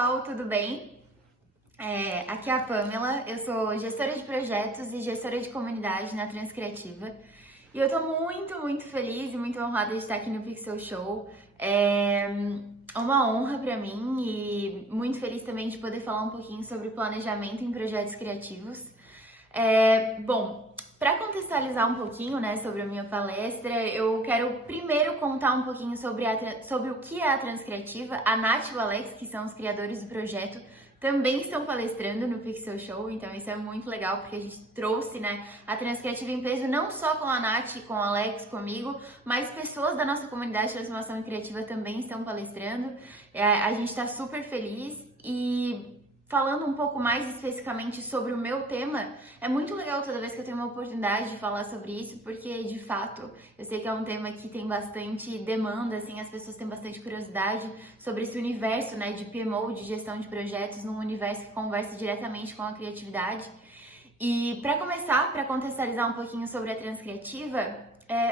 pessoal, tudo bem? Aqui é a Pamela, eu sou gestora de projetos e gestora de comunidade na Transcriativa e eu tô muito feliz e muito honrada de estar aqui no Pixel Show. É uma honra para mim e muito feliz também de poder falar um pouquinho sobre planejamento em projetos criativos. Para contextualizar um pouquinho, né, sobre a minha palestra, eu quero primeiro contar um pouquinho sobre o que é a Transcriativa. A Nath e o Alex, que são os criadores do projeto, também estão palestrando no Pixel Show, então isso é muito legal, porque a gente trouxe, né, a Transcriativa em peso não só com a Nath, com o Alex, comigo, mas pessoas da nossa comunidade de transformação criativa também estão palestrando. A gente está super feliz e... Falando um pouco mais especificamente sobre o meu tema, é muito legal toda vez que eu tenho uma oportunidade de falar sobre isso, porque de fato eu sei que é um tema que tem bastante demanda, assim, as pessoas têm bastante curiosidade sobre esse universo, né, de PMO, de gestão de projetos, num universo que conversa diretamente com a criatividade. E para começar, para contextualizar um pouquinho sobre a Transcriativa,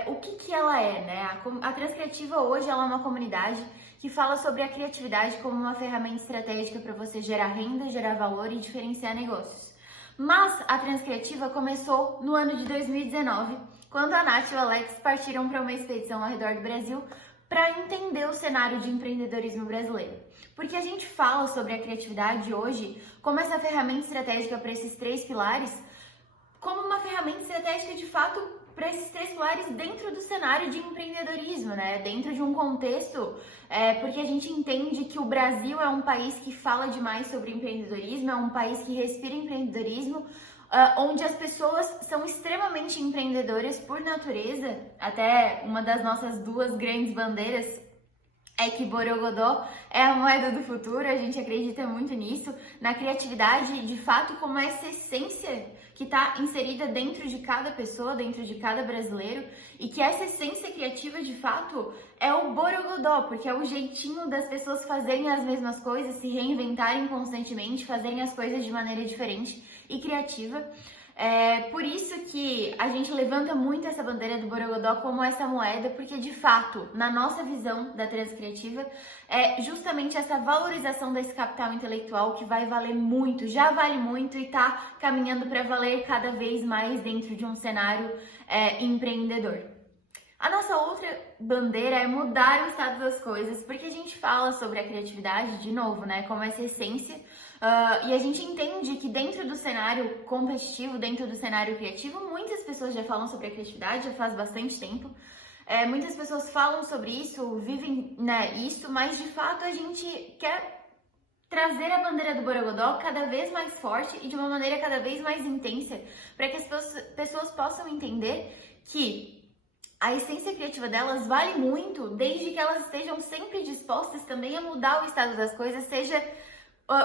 o que ela é, né? A Transcriativa hoje ela é uma comunidade que fala sobre a criatividade como uma ferramenta estratégica para você gerar renda, gerar valor e diferenciar negócios. Mas a Transcriativa começou no ano de 2019, quando a Nath e o Alex partiram para uma expedição ao redor do Brasil para entender o cenário de empreendedorismo brasileiro. Porque a gente fala sobre a criatividade hoje como essa ferramenta estratégica para esses três pilares, como uma ferramenta estratégica de fato para esses três pilares dentro do cenário de empreendedorismo, né? Dentro de um contexto, porque a gente entende que o Brasil é um país que fala demais sobre empreendedorismo, é um país que respira empreendedorismo, onde as pessoas são extremamente empreendedoras por natureza. Até uma das nossas duas grandes bandeiras é que Borogodó é a moeda do futuro, a gente acredita muito nisso, na criatividade, de fato, como essa essência que está inserida dentro de cada pessoa, dentro de cada brasileiro, e que essa essência criativa, de fato, é o Borogodó, porque é o jeitinho das pessoas fazerem as mesmas coisas, se reinventarem constantemente, fazerem as coisas de maneira diferente e criativa. Por isso que a gente levanta muito essa bandeira do Borogodó como essa moeda, porque de fato, na nossa visão da Transcriativa, é justamente essa valorização desse capital intelectual que vai valer muito, já vale muito e está caminhando para valer cada vez mais dentro de um cenário empreendedor. A nossa outra bandeira é mudar o estado das coisas, porque a gente fala sobre a criatividade, de novo, né, como essa essência, e a gente entende que dentro do cenário competitivo, dentro do cenário criativo, muitas pessoas já falam sobre a criatividade, já faz bastante tempo, muitas pessoas falam sobre isso, vivem, né, isso, mas de fato a gente quer trazer a bandeira do Borogodó cada vez mais forte e de uma maneira cada vez mais intensa, para que as pessoas possam entender que a essência criativa delas vale muito, desde que elas estejam sempre dispostas também a mudar o estado das coisas, seja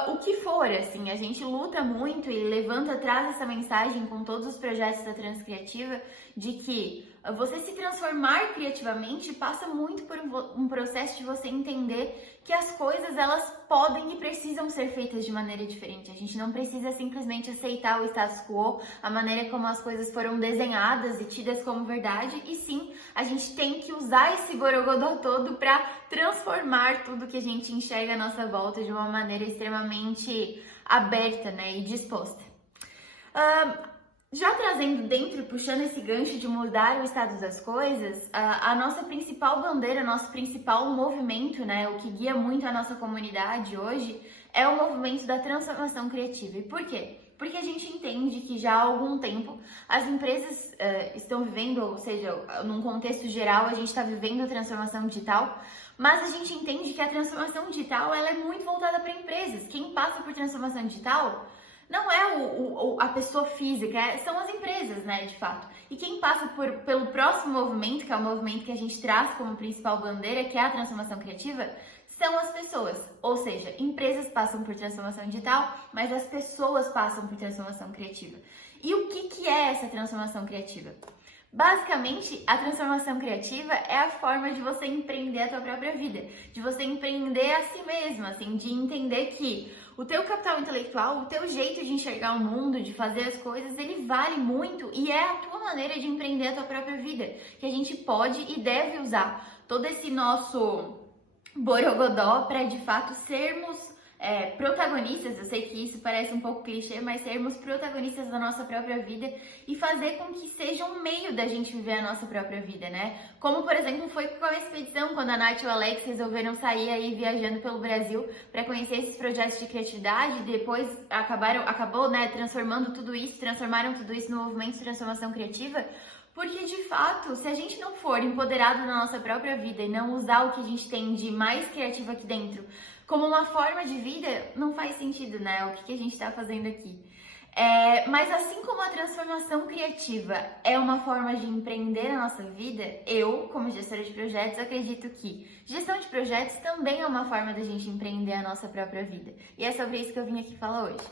o que for, assim. A gente luta muito e levanta, traz essa mensagem com todos os projetos da Transcriativa, de que você se transformar criativamente passa muito por um processo de você entender que as coisas, elas podem e precisam ser feitas de maneira diferente. A gente não precisa simplesmente aceitar o status quo, a maneira como as coisas foram desenhadas e tidas como verdade, e sim, a gente tem que usar esse borogodó todo para transformar tudo que a gente enxerga à nossa volta de uma maneira extremamente aberta, né, e disposta. Já trazendo dentro, puxando esse gancho de mudar o estado das coisas, a nossa principal bandeira, nosso principal movimento, né, o que guia muito a nossa comunidade hoje, é o movimento da transformação criativa. E por quê? Porque a gente entende que já há algum tempo as empresas estão vivendo, ou seja, num contexto geral, a gente está vivendo a transformação digital, mas a gente entende que a transformação digital ela é muito voltada para empresas. Quem passa por transformação digital não é a pessoa física, são as empresas, né, de fato. E quem passa pelo próximo movimento, que é o movimento que a gente traz como principal bandeira, que é a transformação criativa, são as pessoas. Ou seja, empresas passam por transformação digital, mas as pessoas passam por transformação criativa. E o que é essa transformação criativa? Basicamente, a transformação criativa é a forma de você empreender a tua própria vida, de você empreender a si mesmo, assim, de entender que o teu capital intelectual, o teu jeito de enxergar o mundo, de fazer as coisas, ele vale muito e é a tua maneira de empreender a tua própria vida, que a gente pode e deve usar todo esse nosso borogodó para de fato sermos protagonistas, eu sei que isso parece um pouco clichê, mas sermos protagonistas da nossa própria vida e fazer com que seja um meio da gente viver a nossa própria vida, né? Como, por exemplo, foi com a expedição, quando a Nath e o Alex resolveram sair aí viajando pelo Brasil para conhecer esses projetos de criatividade, e depois acabou, né, transformaram tudo isso no movimento de transformação criativa. Porque, de fato, se a gente não for empoderado na nossa própria vida e não usar o que a gente tem de mais criativo aqui dentro como uma forma de vida, não faz sentido, né? O que a gente está fazendo aqui. Mas assim como a transformação criativa é uma forma de empreender a nossa vida, eu, como gestora de projetos, acredito que gestão de projetos também é uma forma da gente empreender a nossa própria vida. E é sobre isso que eu vim aqui falar hoje.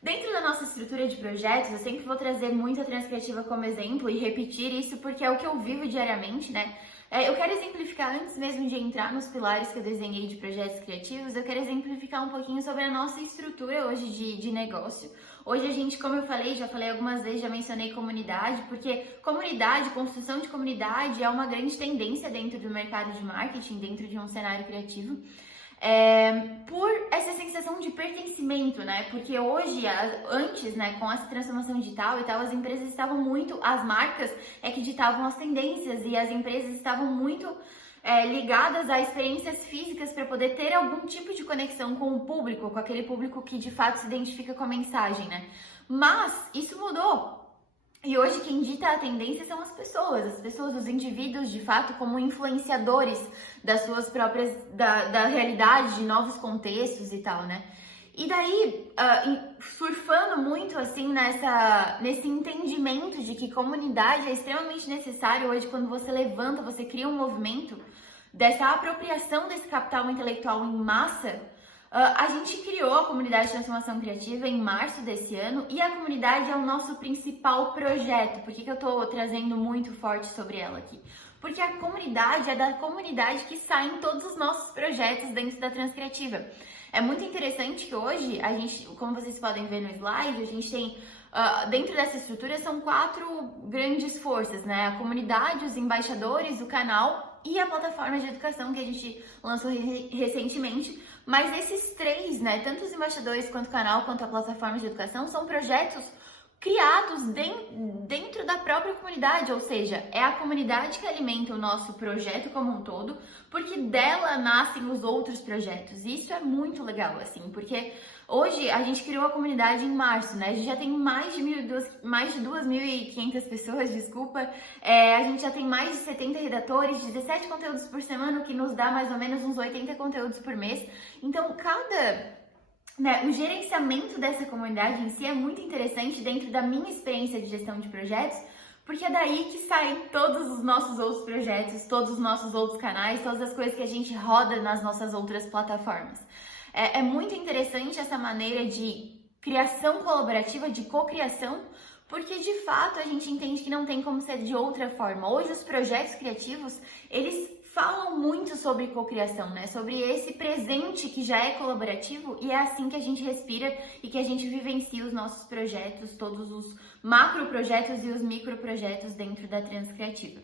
Dentro da nossa estrutura de projetos, eu sempre vou trazer muito a Transcriativa como exemplo e repetir isso porque é o que eu vivo diariamente, né? Eu quero exemplificar, antes mesmo de entrar nos pilares que eu desenhei de projetos criativos, eu quero exemplificar um pouquinho sobre a nossa estrutura hoje de negócio. Hoje a gente, como eu falei, já falei algumas vezes, já mencionei comunidade, porque comunidade, construção de comunidade é uma grande tendência dentro do mercado de marketing, dentro de um cenário criativo. Por essa sensação de pertencimento, né? Porque hoje, antes, né, com essa transformação digital e tal, as empresas estavam muito, as marcas que ditavam as tendências e as empresas estavam muito ligadas a experiências físicas para poder ter algum tipo de conexão com o público, com aquele público que de fato se identifica com a mensagem, né? Mas isso mudou. E hoje quem dita a tendência são as pessoas, os indivíduos de fato como influenciadores das suas próprias, da realidade, de novos contextos e tal, né? E daí, surfando muito assim nesse entendimento de que comunidade é extremamente necessário hoje quando você levanta, você cria um movimento dessa apropriação desse capital intelectual em massa. A gente criou a comunidade de transformação criativa em março desse ano e a comunidade é o nosso principal projeto. Por que eu tô trazendo muito forte sobre ela aqui? Porque a comunidade é da comunidade que saem todos os nossos projetos dentro da Transcriativa. É muito interessante que hoje a gente, como vocês podem ver no slide, a gente tem dentro dessa estrutura são 4 grandes forças, né? A comunidade, os embaixadores, o canal e a plataforma de educação que a gente lançou recentemente. Mas esses 3, né, tanto os embaixadores quanto o canal, quanto a plataforma de educação, são projetos criados dentro da própria comunidade, ou seja, é a comunidade que alimenta o nosso projeto como um todo, porque dela nascem os outros projetos. E isso é muito legal, assim, porque hoje a gente criou a comunidade em março, né? A gente já tem mais de 2.500 pessoas, desculpa. A gente já tem mais de 70 redatores, 17 conteúdos por semana, o que nos dá mais ou menos uns 80 conteúdos por mês. Então, o gerenciamento dessa comunidade em si é muito interessante dentro da minha experiência de gestão de projetos, porque é daí que saem todos os nossos outros projetos, todos os nossos outros canais, todas as coisas que a gente roda nas nossas outras plataformas. É muito interessante essa maneira de criação colaborativa, de cocriação, porque de fato a gente entende que não tem como ser de outra forma. Hoje os projetos criativos, eles falam muito sobre cocriação, né? Sobre esse presente que já é colaborativo e é assim que a gente respira e que a gente vivencia os nossos projetos, todos os macro projetos e os micro projetos dentro da Transcriativa.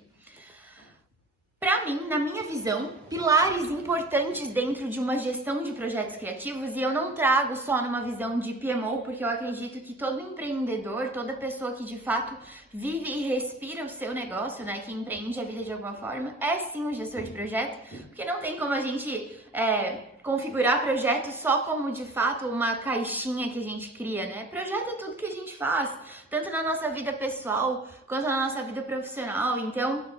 Para mim, na minha visão, pilares importantes dentro de uma gestão de projetos criativos, e eu não trago só numa visão de PMO, porque eu acredito que todo empreendedor, toda pessoa que de fato vive e respira o seu negócio, né, que empreende a vida de alguma forma, é sim um gestor de projeto, porque não tem como a gente configurar projeto só como de fato uma caixinha que a gente cria, né? Projeto é tudo que a gente faz, tanto na nossa vida pessoal quanto na nossa vida profissional. Então,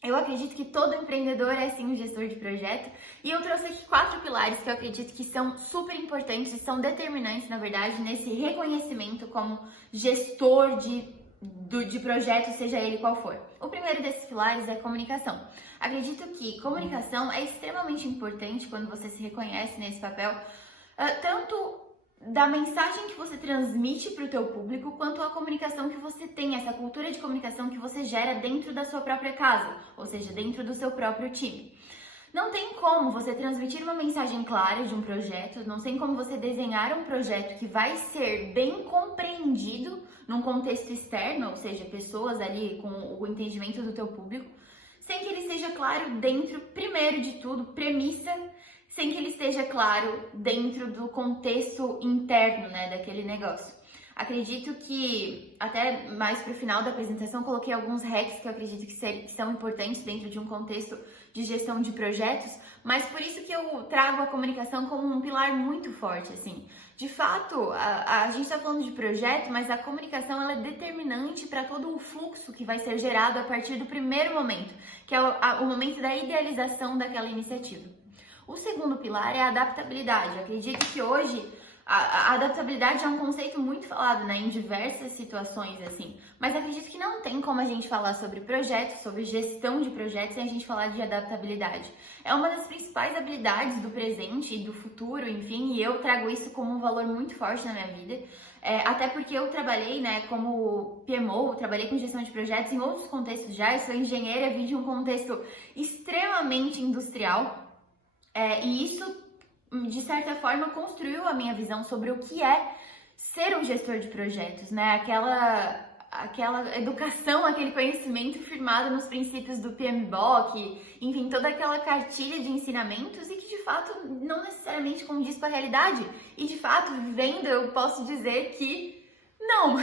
eu acredito que todo empreendedor é sim um gestor de projeto, e eu trouxe aqui 4 pilares que eu acredito que são super importantes e são determinantes, na verdade, nesse reconhecimento como gestor de projeto, seja ele qual for. O primeiro desses pilares é comunicação. Acredito que comunicação é extremamente importante quando você se reconhece nesse papel, tanto da mensagem que você transmite para o teu público, quanto a comunicação que você tem, essa cultura de comunicação que você gera dentro da sua própria casa, ou seja, dentro do seu próprio time. Não tem como você transmitir uma mensagem clara de um projeto, não tem como você desenhar um projeto que vai ser bem compreendido num contexto externo, ou seja, pessoas ali com o entendimento do teu público, sem que ele seja claro dentro, primeiro de tudo, premissa, sem que ele esteja claro dentro do contexto interno, né, daquele negócio. Acredito que, até mais para o final da apresentação, coloquei alguns hacks que eu acredito que são importantes dentro de um contexto de gestão de projetos, mas por isso que eu trago a comunicação como um pilar muito forte, assim. De fato, a gente está falando de projeto, mas a comunicação ela é determinante para todo o fluxo que vai ser gerado a partir do primeiro momento, que é o momento da idealização daquela iniciativa. O segundo pilar é a adaptabilidade. Eu acredito que hoje a adaptabilidade é um conceito muito falado, né, em diversas situações, assim. Mas acredito que não tem como a gente falar sobre projetos, sobre gestão de projetos, sem a gente falar de adaptabilidade. É uma das principais habilidades do presente e do futuro, enfim, e eu trago isso como um valor muito forte na minha vida. Até porque eu trabalhei, né, como PMO, trabalhei com gestão de projetos em outros contextos já. Eu sou engenheira, vim de um contexto extremamente industrial. E isso, de certa forma, construiu a minha visão sobre o que é ser um gestor de projetos, né? Aquela educação, aquele conhecimento firmado nos princípios do PMBOK, enfim, toda aquela cartilha de ensinamentos e que, de fato, não necessariamente condiz com a realidade. E, de fato, vivendo, eu posso dizer que não.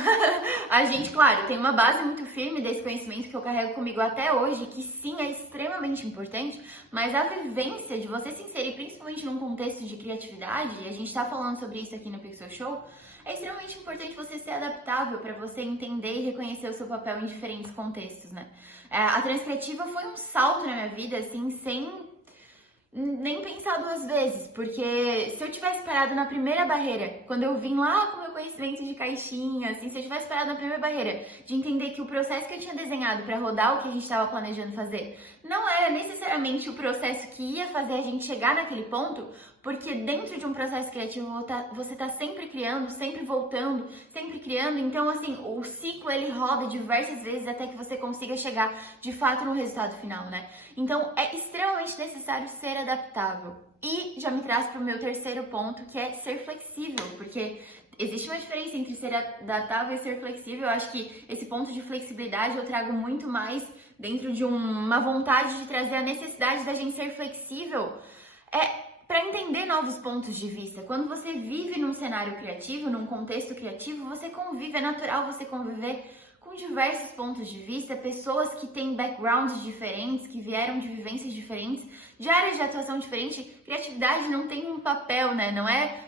A gente, claro, tem uma base muito firme desse conhecimento que eu carrego comigo até hoje, que sim, é extremamente importante, mas a vivência de você se inserir, principalmente num contexto de criatividade, e a gente tá falando sobre isso aqui no Pixel Show, é extremamente importante você ser adaptável para você entender e reconhecer o seu papel em diferentes contextos, né? A Transcriativa foi um salto na minha vida, assim, sem nem pensar duas vezes, porque se eu tivesse parado na primeira barreira, quando eu vim lá com meu conhecimento de caixinha, assim, se eu tivesse parado na primeira barreira de entender que o processo que eu tinha desenhado para rodar o que a gente estava planejando fazer não era necessariamente o processo que ia fazer a gente chegar naquele ponto, porque dentro de um processo criativo você está sempre criando, sempre voltando, sempre criando, então assim, o ciclo ele roda diversas vezes até que você consiga chegar de fato no resultado final, né? Então é extremamente necessário ser adaptável. E já me traz para o meu terceiro ponto, que é ser flexível, porque existe uma diferença entre ser adaptável e ser flexível. Eu acho que esse ponto de flexibilidade eu trago muito mais dentro de uma vontade de trazer a necessidade da gente ser flexível para entender novos pontos de vista. Quando você vive num cenário criativo, num contexto criativo, você convive, é natural você conviver com diversos pontos de vista, pessoas que têm backgrounds diferentes, que vieram de vivências diferentes, de áreas de atuação diferentes. Criatividade não tem um papel, né?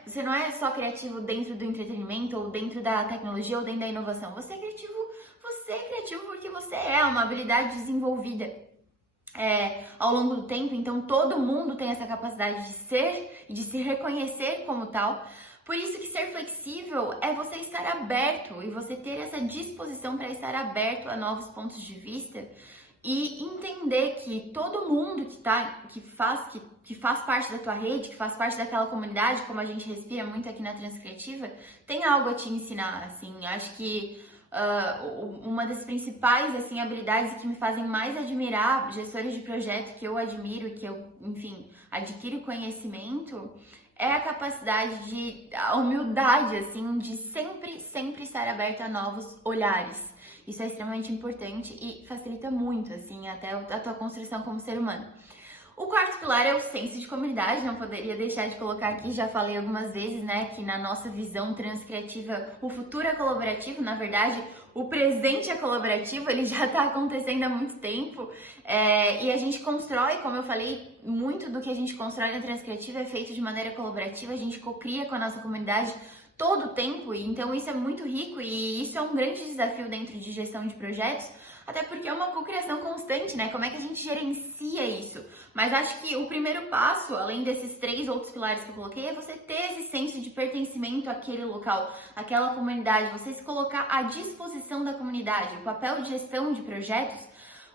Você não é só criativo dentro do entretenimento, ou dentro da tecnologia, ou dentro da inovação. Você é criativo porque você é uma habilidade desenvolvida ao longo do tempo, então todo mundo tem essa capacidade de ser e de se reconhecer como tal. Por isso que ser flexível é você estar aberto e você ter essa disposição para estar aberto a novos pontos de vista e entender que todo mundo que faz parte da tua rede, que faz parte daquela comunidade, como a gente respira muito aqui na Transcriativa, tem algo a te ensinar, assim. Acho que uma das principais assim, habilidades que me fazem mais admirar gestores de projeto que eu admiro, que eu, enfim, adquiro conhecimento, é a capacidade a humildade, assim, de sempre estar aberto a novos olhares. Isso é extremamente importante e facilita muito, assim, até a tua construção como ser humano. O quarto pilar é o senso de comunidade, não poderia deixar de colocar aqui, já falei algumas vezes, né, que na nossa visão transcriativa, o futuro é colaborativo, na verdade, o presente é colaborativo, ele já está acontecendo há muito tempo, e a gente constrói, como eu falei, muito do que a gente constrói na Transcriativa é feito de maneira colaborativa, a gente cocria com a nossa comunidade todo o tempo, e então isso é muito rico e isso é um grande desafio dentro de gestão de projetos, até porque é uma cocriação constante, né? Como é que a gente gerencia isso? Mas acho que o primeiro passo, além desses 3 outros pilares que eu coloquei, é você ter esse senso de pertencimento àquele local, àquela comunidade, você se colocar à disposição da comunidade. O papel de gestão de projetos,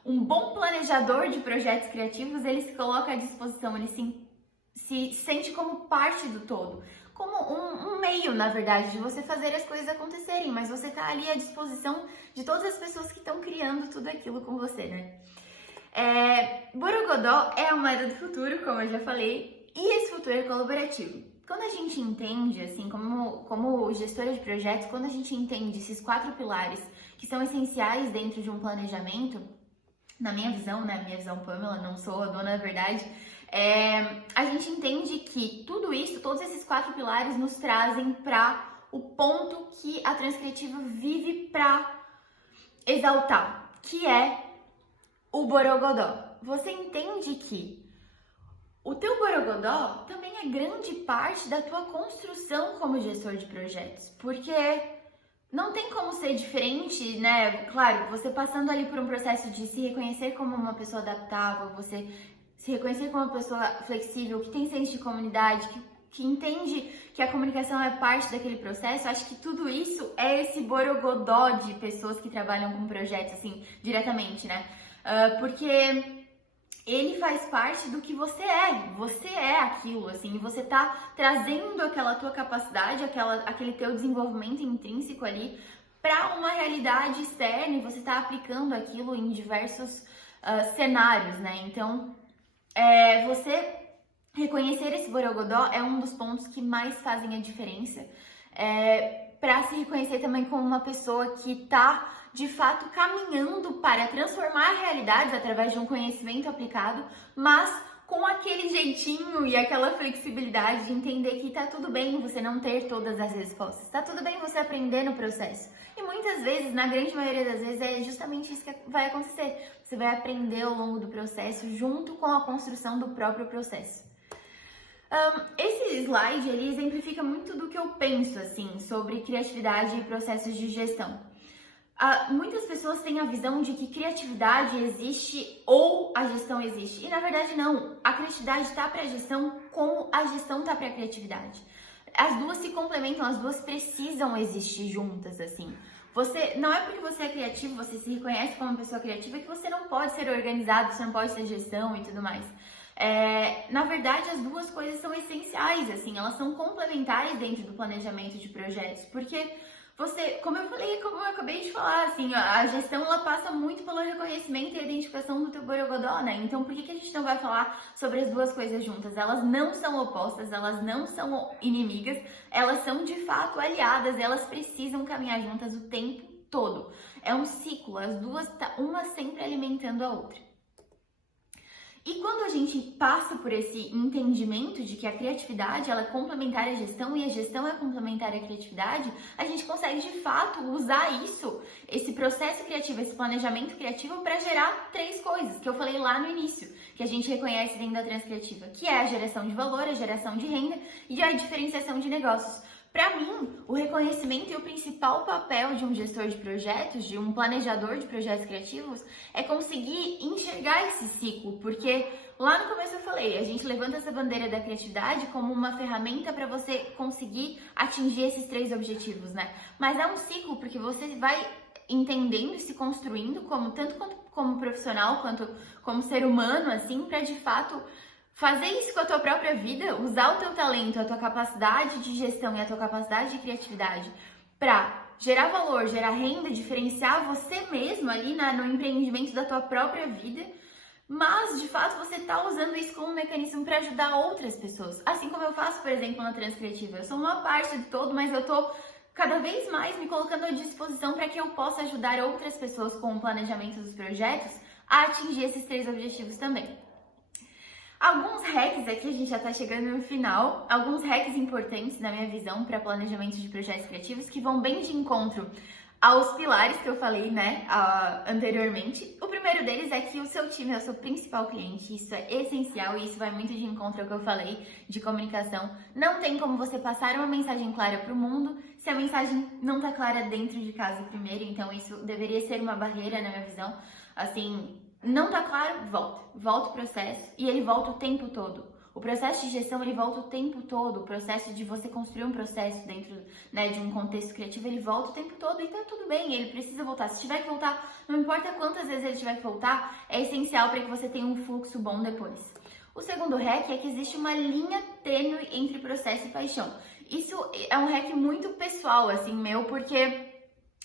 um bom planejador de projetos criativos, ele se coloca à disposição, ele se sente como parte do todo. Como um meio, na verdade, de você fazer as coisas acontecerem, mas você tá ali à disposição de todas as pessoas que estão criando tudo aquilo com você, né? Borogodó é a moeda do futuro, como eu já falei, e esse futuro é colaborativo. Quando a gente entende, assim, como gestora de projetos, quando a gente entende esses 4 pilares que são essenciais dentro de um planejamento, na minha visão, né, minha visão Pamela, não sou a dona da verdade, a gente entende que tudo isso, todos esses 4 pilares nos trazem para o ponto que a transcriativa vive para exaltar, que é o borogodó. Você entende que o teu borogodó também é grande parte da tua construção como gestor de projetos, porque não tem como ser diferente, né? Claro, você passando ali por um processo de se reconhecer como uma pessoa adaptável, você se reconhecer como uma pessoa flexível, que tem senso de comunidade, que entende que a comunicação é parte daquele processo. Acho que tudo isso é esse borogodó de pessoas que trabalham com projetos, assim, diretamente, né? Porque ele faz parte do que você é aquilo, assim, e você tá trazendo aquela tua capacidade, aquele teu desenvolvimento intrínseco ali para uma realidade externa, e você tá aplicando aquilo em diversos cenários, né? Então, você reconhecer esse borogodó é um dos pontos que mais fazem a diferença, para se reconhecer também como uma pessoa que tá de fato caminhando para transformar realidades através de um conhecimento aplicado, mas com aquele jeitinho e aquela flexibilidade de entender que tá tudo bem você não ter todas as respostas, tá tudo bem você aprender no processo. E muitas vezes, na grande maioria das vezes, é justamente isso que vai acontecer. Você vai aprender ao longo do processo junto com a construção do próprio processo. Esse slide, ele exemplifica muito do que eu penso, assim, sobre criatividade e processos de gestão. Muitas pessoas têm a visão de que criatividade existe ou a gestão existe. E na verdade não. A criatividade está para a gestão como a gestão está para a criatividade. As duas se complementam, as duas precisam existir juntas, assim. Não é porque você é criativo, você se reconhece como uma pessoa criativa, que você não pode ser organizado, você não pode ter gestão e tudo mais. Na verdade, as duas coisas são essenciais, assim, elas são complementares dentro do planejamento de projetos, porque como eu acabei de falar, assim, a gestão, ela passa muito pelo reconhecimento e a identificação do teu borogodó, né? Então, por que a gente não vai falar sobre as duas coisas juntas? Elas não são opostas, elas não são inimigas, elas são de fato aliadas, elas precisam caminhar juntas o tempo todo. É um ciclo, as duas, uma sempre alimentando a outra. E quando a gente passa por esse entendimento de que a criatividade, ela é complementar à gestão e a gestão é complementar à criatividade, a gente consegue de fato usar esse processo criativo, esse planejamento criativo, para gerar 3 coisas que eu falei lá no início, que a gente reconhece dentro da transcriativa, que é a geração de valor, a geração de renda e a diferenciação de negócios. Para mim, o reconhecimento e o principal papel de um gestor de projetos, de um planejador de projetos criativos, é conseguir enxergar esse ciclo, porque lá no começo eu falei, a gente levanta essa bandeira da criatividade como uma ferramenta para você conseguir atingir esses 3 objetivos, né? Mas é um ciclo, porque você vai entendendo e se construindo tanto como profissional quanto como ser humano, assim, para de fato fazer isso com a tua própria vida, usar o teu talento, a tua capacidade de gestão e a tua capacidade de criatividade para gerar valor, gerar renda, diferenciar você mesmo ali no empreendimento da tua própria vida, mas de fato você tá usando isso como um mecanismo para ajudar outras pessoas. Assim como eu faço, por exemplo, na Transcriativa. Eu sou uma parte de todo, mas eu tô cada vez mais me colocando à disposição para que eu possa ajudar outras pessoas com o planejamento dos projetos a atingir esses 3 objetivos também. Alguns hacks aqui, a gente já tá chegando no final, alguns hacks importantes na minha visão para planejamento de projetos criativos que vão bem de encontro aos pilares que eu falei, né, anteriormente. O primeiro deles é que o seu time é o seu principal cliente, isso é essencial e isso vai muito de encontro ao que eu falei de comunicação. Não tem como você passar uma mensagem clara para o mundo se a mensagem não tá clara dentro de casa primeiro, então isso deveria ser uma barreira na minha visão, assim. Não tá claro? Volta o processo e ele volta o tempo todo. O processo de gestão, ele volta o tempo todo. O processo de você construir um processo dentro, né, de um contexto criativo, ele volta o tempo todo e tá tudo bem, ele precisa voltar. Se tiver que voltar, não importa quantas vezes ele tiver que voltar, é essencial para que você tenha um fluxo bom depois. O segundo hack é que existe uma linha tênue entre processo e paixão. Isso é um hack muito pessoal, assim, meu, porque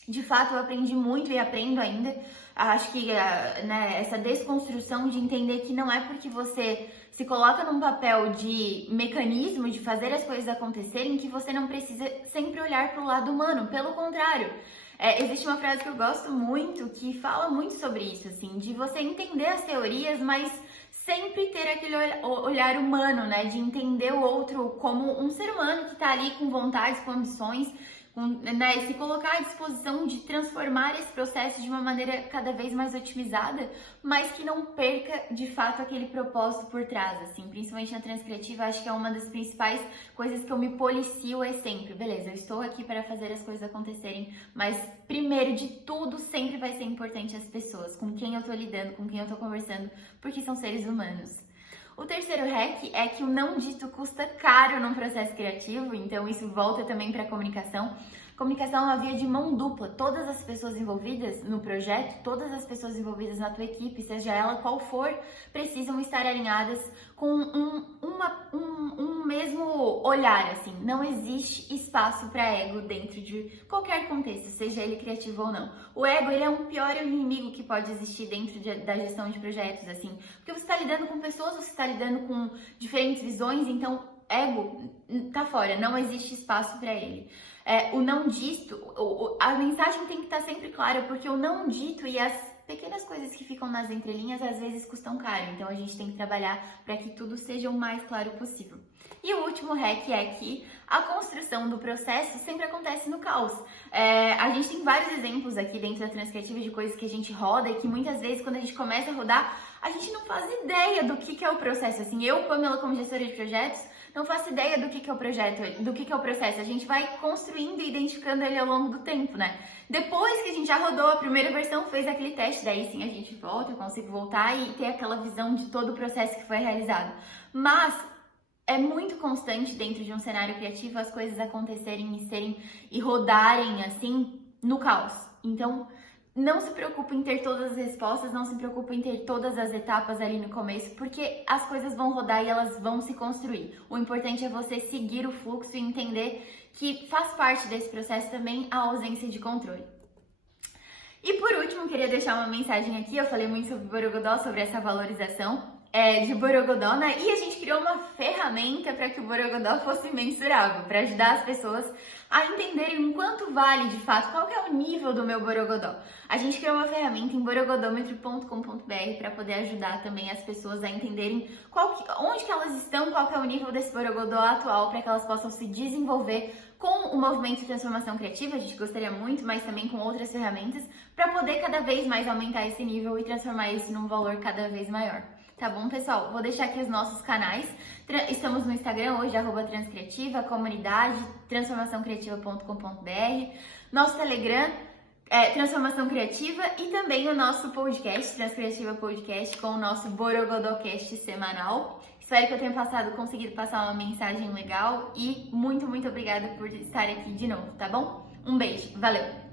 de fato eu aprendi muito e aprendo ainda. Acho que né, essa desconstrução de entender que não é porque você se coloca num papel de mecanismo de fazer as coisas acontecerem que você não precisa sempre olhar para o lado humano. Pelo contrário, Existe uma frase que eu gosto muito, que fala muito sobre isso, assim, de você entender as teorias, mas sempre ter aquele olhar humano, né? De entender o outro como um ser humano que tá ali com vontades, com ambições, né? E se colocar à disposição de transformar esse processo de uma maneira cada vez mais otimizada, mas que não perca de fato aquele propósito por trás, assim, principalmente na transcriativa. Acho que é uma das principais coisas que eu me policio é sempre, beleza, eu estou aqui para fazer as coisas acontecerem, mas primeiro de tudo sempre vai ser importante as pessoas, com quem eu tô lidando, com quem eu tô conversando, porque são seres humanos. O terceiro hack é que o não dito custa caro num processo criativo, então isso volta também para a comunicação. Comunicação é uma via de mão dupla. Todas as pessoas envolvidas no projeto, todas as pessoas envolvidas na tua equipe, seja ela qual for, precisam estar alinhadas com um mesmo olhar, assim. Não existe espaço para ego dentro de qualquer contexto, seja ele criativo ou não. O ego, ele é um pior inimigo que pode existir dentro da gestão de projetos, assim. Porque você está lidando com pessoas, você está lidando com diferentes visões, então ego tá fora, não existe espaço para ele. O não dito, a mensagem tem que estar sempre clara, porque o não dito e as pequenas coisas que ficam nas entrelinhas às vezes custam caro, então a gente tem que trabalhar para que tudo seja o mais claro possível. E o último hack é que a construção do processo sempre acontece no caos. A gente tem vários exemplos aqui dentro da transcriativa de coisas que a gente roda e que muitas vezes quando a gente começa a rodar, a gente não faz ideia do que é o processo. Assim, eu, Pamela, como gestora de projetos, não faço ideia do que é o projeto, do que é o processo. A gente vai construindo e identificando ele ao longo do tempo, né? Depois que a gente já rodou a primeira versão, fez aquele teste, daí sim a gente volta, eu consigo voltar e ter aquela visão de todo o processo que foi realizado. Mas é muito constante dentro de um cenário criativo as coisas acontecerem e rodarem assim no caos. Então, não se preocupe em ter todas as respostas, não se preocupe em ter todas as etapas ali no começo, porque as coisas vão rodar e elas vão se construir. O importante é você seguir o fluxo e entender que faz parte desse processo também a ausência de controle. E por último, queria deixar uma mensagem aqui. Eu falei muito sobre Borogodó, sobre essa valorização de Borogodó, né? E a gente criou uma ferramenta para que o Borogodó fosse mensurável, para ajudar as pessoas a entenderem o quanto vale de fato, qual que é o nível do meu Borogodó. A gente criou uma ferramenta em borogodômetro.com.br para poder ajudar também as pessoas a entenderem onde que elas estão, qual que é o nível desse Borogodó atual, para que elas possam se desenvolver com o movimento de transformação criativa. A gente gostaria muito, mas também com outras ferramentas, para poder cada vez mais aumentar esse nível e transformar isso num valor cada vez maior. Tá bom, pessoal? Vou deixar aqui os nossos canais. Estamos no Instagram hoje, @transcriativa, comunidade, transformaçãocriativa.com.br, nosso Telegram, Transformação Criativa, e também o nosso podcast, Transcriativa Podcast, com o nosso Borogodocast semanal. Espero que eu tenha conseguido passar uma mensagem legal e muito, muito obrigada por estar aqui de novo, tá bom? Um beijo, valeu!